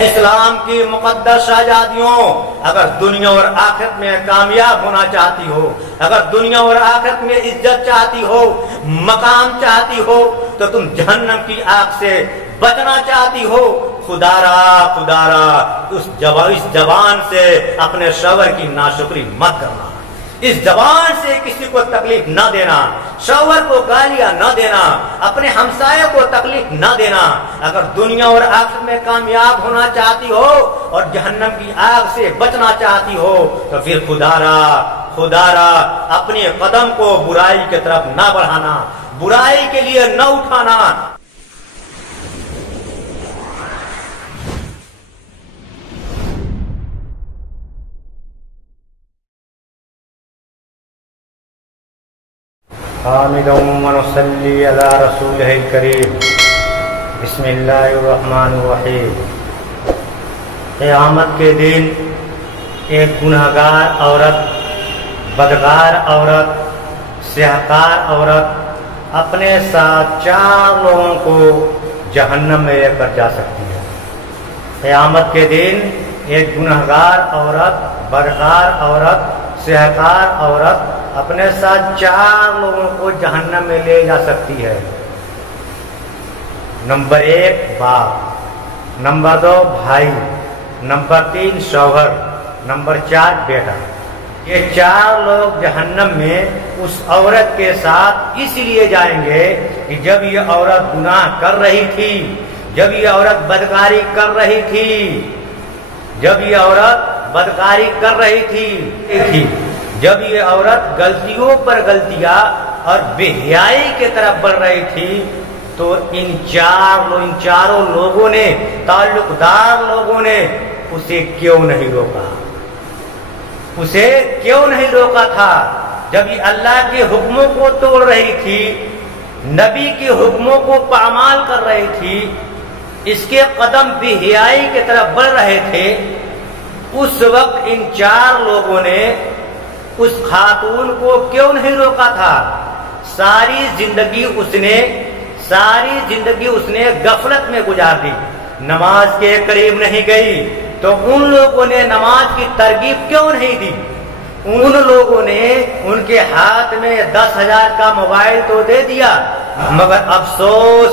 اسلام کی مقدس شہزادیوں، اگر دنیا اور آخرت میں کامیاب ہونا چاہتی ہو، اگر دنیا اور آخرت میں عزت چاہتی ہو، مقام چاہتی ہو، تو تم جہنم کی آگ سے بچنا چاہتی ہو، خدا را اس زبان سے اپنے شوہر کی ناشکری مت کرنا، اس زبان سے کسی کو تکلیف نہ دینا، شوہر کو گالیاں نہ دینا، اپنے ہمسائے کو تکلیف نہ دینا۔ اگر دنیا اور آخرت میں کامیاب ہونا چاہتی ہو اور جہنم کی آگ سے بچنا چاہتی ہو تو پھر خدا را اپنے قدم کو برائی کی طرف نہ بڑھانا، برائی کے لیے نہ اٹھانا۔ حامدا ونصلی علی رسولہ الکریم۔ بسم اللہ الرحمن الرحیم۔ قیامت کے دن ایک گنہگار عورت، بدکار عورت، سیاہکار عورت اپنے ساتھ 4 لوگوں کو جہنم میں لے کر جا سکتی ہے۔ قیامت کے دن ایک گنہگار عورت، بدکار عورت، سیاہکار عورت اپنے ساتھ 4 لوگوں کو جہنم میں لے جا سکتی ہے۔ نمبر 1 باپ، نمبر 2 بھائی، نمبر 3 شوہر، نمبر 4 بیٹا۔ یہ 4 لوگ جہنم میں اس عورت کے ساتھ اس لیے جائیں گے کہ جب یہ عورت گناہ کر رہی تھی، جب یہ عورت بدکاری کر رہی تھی، جب یہ عورت بدکاری کر رہی تھی، جب یہ عورت غلطیوں پر غلطیاں اور بے حیائی کی طرف بڑھ رہی تھی، تو ان چاروں لوگوں نے، تعلقدار لوگوں نے اسے کیوں نہیں روکا؟ اسے کیوں نہیں روکا تھا؟ جب یہ اللہ کے حکموں کو توڑ رہی تھی، نبی کے حکموں کو پامال کر رہی تھی، اس کے قدم بے حیائی کی طرف بڑھ رہے تھے، اس وقت ان 4 لوگوں نے اس خاتون کو کیوں نہیں روکا تھا؟ ساری زندگی اس نے غفلت میں گزار دی، نماز کے قریب نہیں گئی، تو ان لوگوں نے نماز کی ترغیب کیوں نہیں دی؟ ان لوگوں نے ان کے ہاتھ میں 10,000 کا موبائل تو دے دیا، مگر افسوس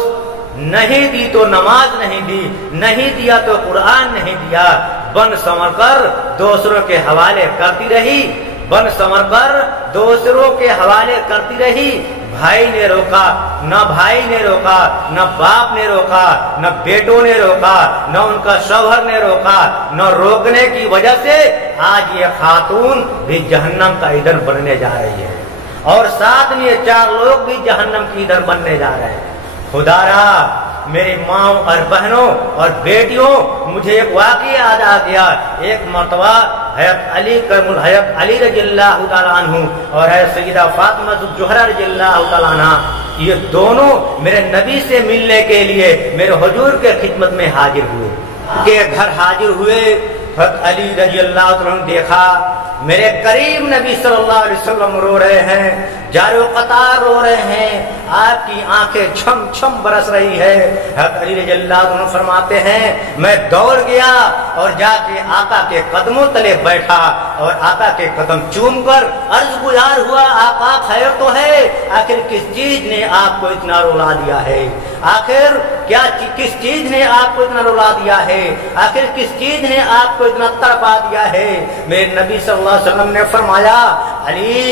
نہیں دی تو نماز نہیں دی، نہیں دیا تو قرآن نہیں دیا، بن سنور کر دوسروں کے حوالے کرتی رہی، بن سنور کر دوسروں کے حوالے کرتی رہی۔ بھائی نے روکا، نہ بھائی نے روکا، نہ باپ نے روکا، نہ بیٹوں نے روکا، نہ ان کا شوہر نے روکا، نہ روکنے کی وجہ سے آج یہ خاتون بھی جہنم کا ایندھن بننے جا رہی ہے، اور ساتھ میں 4 لوگ بھی جہنم کی ایندھن بننے جا رہے ہیں۔ خدا را میری ماں اور بہنوں اور بیٹیوں، مجھے ایک واقعہ یاد آ گیا۔ ایک مرتبہ حضرت علی رضی اللہ تعالیٰ عنہ اور حضرت سیدہ فاطمہ الزہرا رضی اللہ تعالیٰ عنہ، یہ دونوں میرے نبی سے ملنے کے لیے میرے حضور کے خدمت میں حاضر ہوئے، کے گھر حاضر ہوئے۔ حضرت علی رضی اللہ تعالیٰ عنہ دیکھا میرے قریب نبی صلی اللہ علیہ وسلم رو رہے ہیں، جارو قطار رو رہے ہیں، آپ کی آنکھیں چھم چھم برس رہی ہے۔ حضرت علی رضی اللہ عنہ فرماتے ہیں میں دوڑ گیا اور جا کے آقا کے قدموں تلے بیٹھا اور آقا کے قدم چوم کر عرض گزار ہوا، آقا خیر تو ہے؟ آخر کس چیز نے آپ کو اتنا رلا دیا ہے؟ آخر کس چیز نے آپ کو اتنا رلا دیا ہے؟ آخر کس چیز نے آپ کو اتنا تڑپا دیا ہے؟ میرے نبی صلی اللہ علیہ وسلم نے فرمایا، علی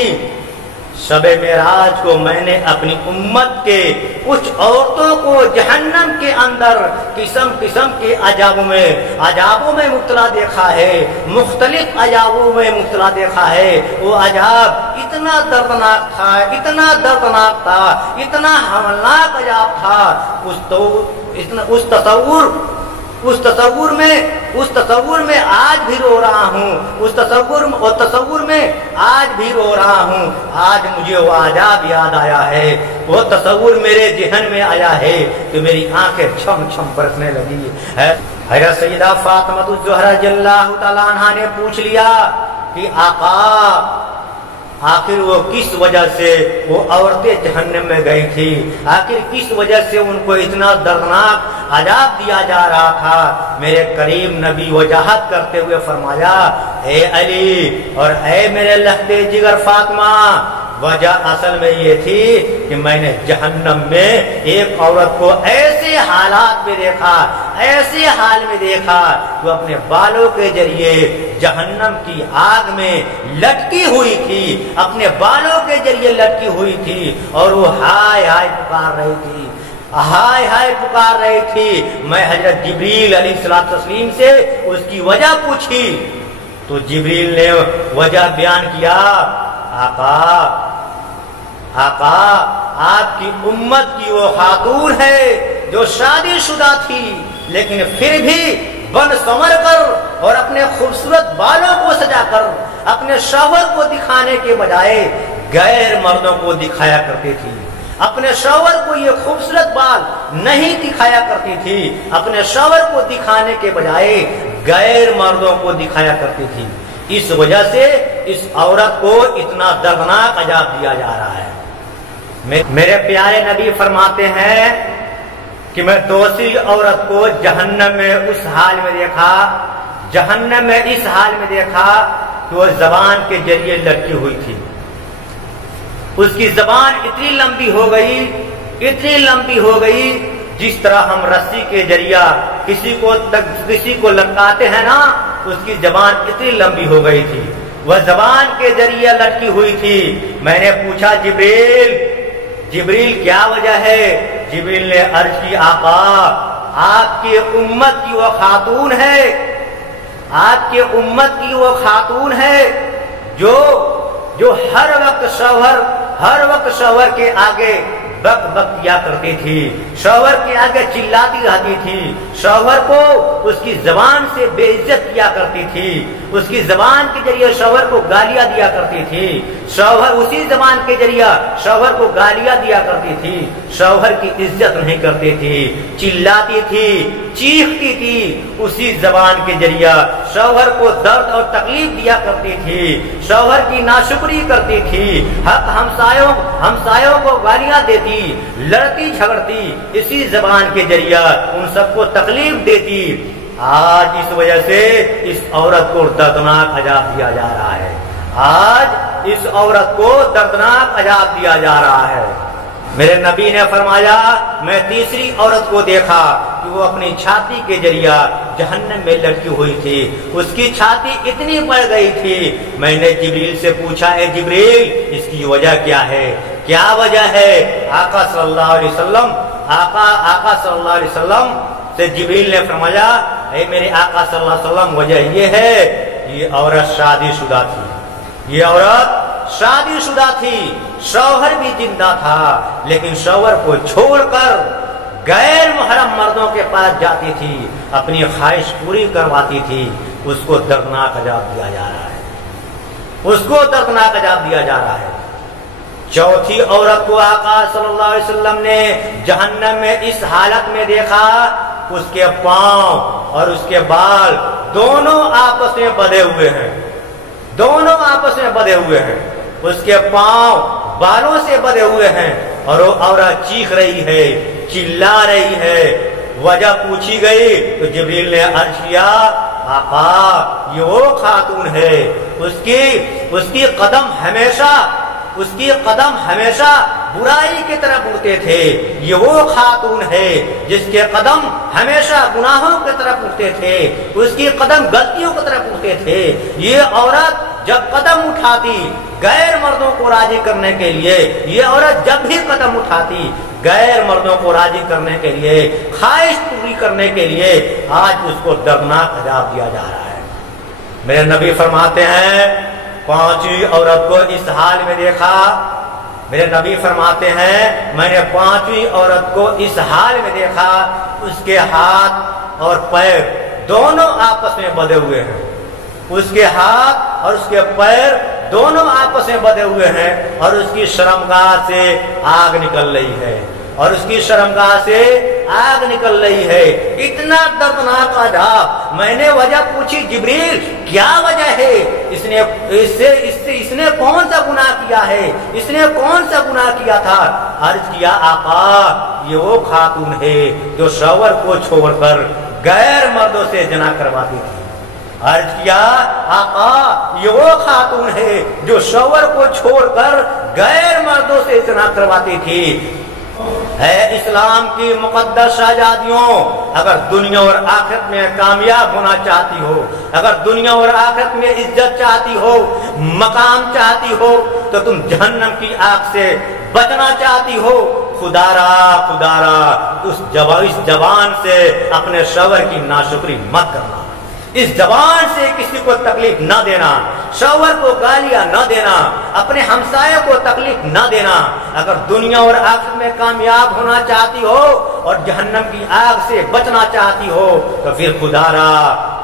شب معراج کو میں نے اپنی امت کے کچھ عورتوں کو جہنم کے اندر قسم قسم کے عذابوں میں مبتلا دیکھا ہے، مختلف عذابوں میں مبتلا دیکھا ہے۔ وہ عذاب اتنا دردناک تھا، اتنا دردناک تھا، اتنا ہولناک عذاب تھا، اس تصور میں آج بھی رو رہا ہوں، اس تصور میں آج بھی رو رہا ہوں۔ آج مجھے وہ عذاب یاد آیا ہے، وہ تصور میرے ذہن میں آیا ہے کہ میری آنکھیں چھم چھم برسنے لگی ہے۔ حضرت سیدہ فاطمہ الزہرا رضی اللہ تعالیٰ عنہا نے پوچھ لیا کہ آقا आखिर वो किस वजह से वो औरतें जहन्नम में गई थी, आखिर किस वजह से उनको इतना दर्दनाक अजाब दिया जा रहा था। मेरे करीम नबी वजाहत करते हुए फरमाया, ए अली और ए मेरे लहते जिगर फातिमा, वजह असल में ये थी कि मैंने जहन्नम में एक औरत को ऐसे हालात में देखा, ऐसे हाल में देखा जो अपने बालों के जरिए जहन्नम की आग में लटकी हुई थी, अपने बालों के जरिए लटकी हुई थी और वो हाय हाय पुकार रही थी, हाय हाय पुकार रही थी। मैं हजरत जिब्रील अलैहिस्सलाम से उसकी वजह पूछी तो जिब्रील ने वजह बयान किया, आका आपकी उम्मत की वो खातून है जो शादीशुदा थी लेकिन फिर भी बन संवर कर और अपने खूबसूरत बालों को सजाकर अपने शौहर को दिखाने के बजाय गैर मर्दों को दिखाया करती थी। अपने शौहर को ये खूबसूरत बाल नहीं दिखाया करती थी, अपने शौहर को दिखाने के बजाय गैर मर्दों को दिखाया करती थी। इस वजह से इस औरत को इतना दर्दनाक अजाब दिया जा रहा है। मेरे प्यारे नबी फरमाते हैं कि मैं दूसरी औरत को जहन्नम में उस हाल में देखा, जहन्नम में इस हाल में देखा कि वो जबान के जरिए लटकी हुई थी। उसकी जबान इतनी लंबी हो गई, इतनी लंबी हो गई जिस तरह हम रस्सी के जरिया किसी को लटकाते हैं ना, उसकी जबान इतनी लंबी हो गई थी, वह जबान के जरिए लटकी हुई थी। मैंने पूछा जिब्रील क्या वजह है? जिब्रील ने अर्ज की, आका आपकी उम्मत की वो खातून है, आपके उम्मत की वो खातून है जो हर वक्त शौहर के आगे बक बक किया करती थी, शौहर के आगे चिल्लाती रहती थी, शौहर को उसकी जबान से बेइज्जत किया करती थी, उसकी जबान के जरिए शौहर को गालियां दिया करती थी, शौहर उसी जबान के जरिए शौहर को गालियां दिया करती थी, शौहर की इज्जत नहीं करती थी, चिल्लाती थी, चीखती थी, उसी जबान के जरिए शौहर को दर्द और तकलीफ दिया करती थी, शौहर की नाशुक्री करती थी, हक हमसायों को गालियां देती, लड़ती झगड़ती, इसी जबान के जरिए उन सबको तकलीफ देती। आज इस वजह से इस औरत को दर्दनाक अजाब दिया जा रहा है, आज इस औरत को दर्दनाक अजाब दिया जा रहा है। मेरे नबी ने फरमाया, मैं तीसरी औरत को देखा कि वो अपनी छाती के जरिया जहन्नम में लटकी हुई थी, उसकी छाती इतनी बढ़ गई थी। मैंने जिब्रील से पूछा, ए जिब्रील इसकी वजह क्या है, क्या वजह है? आका सल्लल्लाहु अलैहि वसल्लम से जिब्रील ने फरमाया, ए मेरे आका सल्लल्लाहु अलैहि वसल्लम वजह ये है, ये औरत शादीशुदा थी, ये औरत शादीशुदा थी, शौहर भी जिंदा था लेकिन शौहर को छोड़कर गैर मुहर्रम मर्दों के पास जाती थी, अपनी ख्वाहिश पूरी करवाती थी। उसको दर्दनाक अजाब दिया जा रहा है, उसको दर्दनाक अजाब दिया जा रहा है। चौथी औरत को आका सल्लल्लाहु अलैहि वसल्लम ने जहन्नम में इस हालत में देखा, उसके पांव और उसके बाल दोनों आपस में बंधे हुए हैं, दोनों आपस में बंधे हुए हैं, उसके पांव बालों से बंधे हुए हैं और वो औरत चीख रही है, चिल्ला रही है। वजह पूछी गई तो जिब्रील ने अर्ज किया, आका ये वो खातून है, उसकी कदम हमेशा बुराई की तरफ उठते थे, ये वो खातून है जिसके कदम हमेशा गुनाहों की तरफ उठते थे, उसकी कदम गलतियों की तरफ उठते थे। ये औरत जब कदम उठाती गैर मर्दों को राजी करने के लिए, ये औरत जब भी कदम उठाती गैर मर्दों को राजी करने के लिए, ख्वाहिश पूरी करने के लिए, आज उसको दर्दनाक अजाब दिया जा रहा है। मेरे नबी फरमाते हैं, पांचवी औरत को इस हाल में देखा। मेरे नबी फरमाते हैं, मैंने पांचवी औरत को इस हाल में देखा, उसके हाथ और पैर दोनों आपस में बंधे हुए हैं, उसके हाथ और उसके पैर दोनों आपस में बंधे हुए हैं और उसकी शर्मगाह से आग निकल रही है, और उसकी शर्मगाह से आग निकल रही है, इतना दर्दनाक अजाब। मैंने वजह पूछी, जिब्रील क्या वजह है, इसने कौन सा गुनाह किया है, इसने कौन सा गुनाह किया था। अर्ज किया, आका ये वो खातून है जो शौहर को छोड़कर गैर मर्दों से जना करवाती थी। अर्ज किया, आका ये वो खातून है जो शौहर को छोड़कर गैर मर्दों से जना करवाती थी। है इस्लाम की मुकद्दस शहजादियों, अगर दुनिया और आखिरत में कामयाब होना चाहती हो, अगर दुनिया और आखिरत में इज्जत चाहती हो, मकाम चाहती हो, तो तुम जहन्नम की आग से बचना चाहती हो, खुदारा खुदारा इस जबान से अपने शौहर की नाशुक्री मत करना, इस जबान से किसी को तकलीफ न देना, शौहर को गालियां न देना, अपने हमसाये को तकलीफ न देना। अगर दुनिया और आखिरत में कामयाब होना चाहती हो और जहन्नम की आग से बचना चाहती हो, तो फिर खुदारा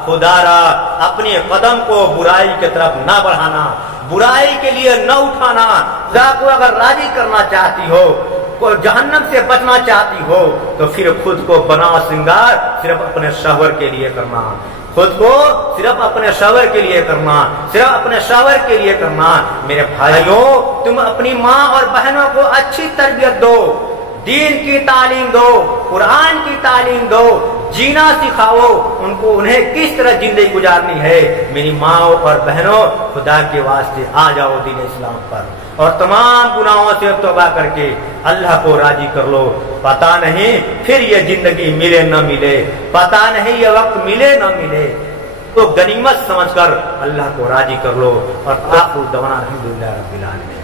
खुदारा अपने कदम को बुराई की तरफ न बढ़ाना, बुराई के लिए न उठाना। खुदा को अगर राजी करना चाहती हो, को जहन्नम से बचना चाहती हो, तो फिर खुद को बना श्रृंगार सिर्फ अपने शौहर के लिए करना, खुद को सिर्फ अपने शौहर के लिए करना, सिर्फ अपने शौहर के लिए करना। मेरे भाइयों, तुम अपनी माँ और बहनों को अच्छी तरबियत दो, दीन की तालीम दो, कुरान की तालीम दो, जीना सिखाओ उनको, उन्हें किस तरह जिंदगी गुजारनी है। मेरी माँ और बहनों, खुदा के वास्ते आ जाओ दीन इस्लाम पर और तमाम गुनाहों से तौबा करके अल्लाह को राजी कर लो। पता नहीं फिर ये जिंदगी मिले न मिले, पता नहीं ये वक्त मिले न मिले, तो गनीमत समझकर अल्लाह को राजी कर लो। और आखिर दवाना अल्हम्दुलिल्लाह रब्बिल आलमीन।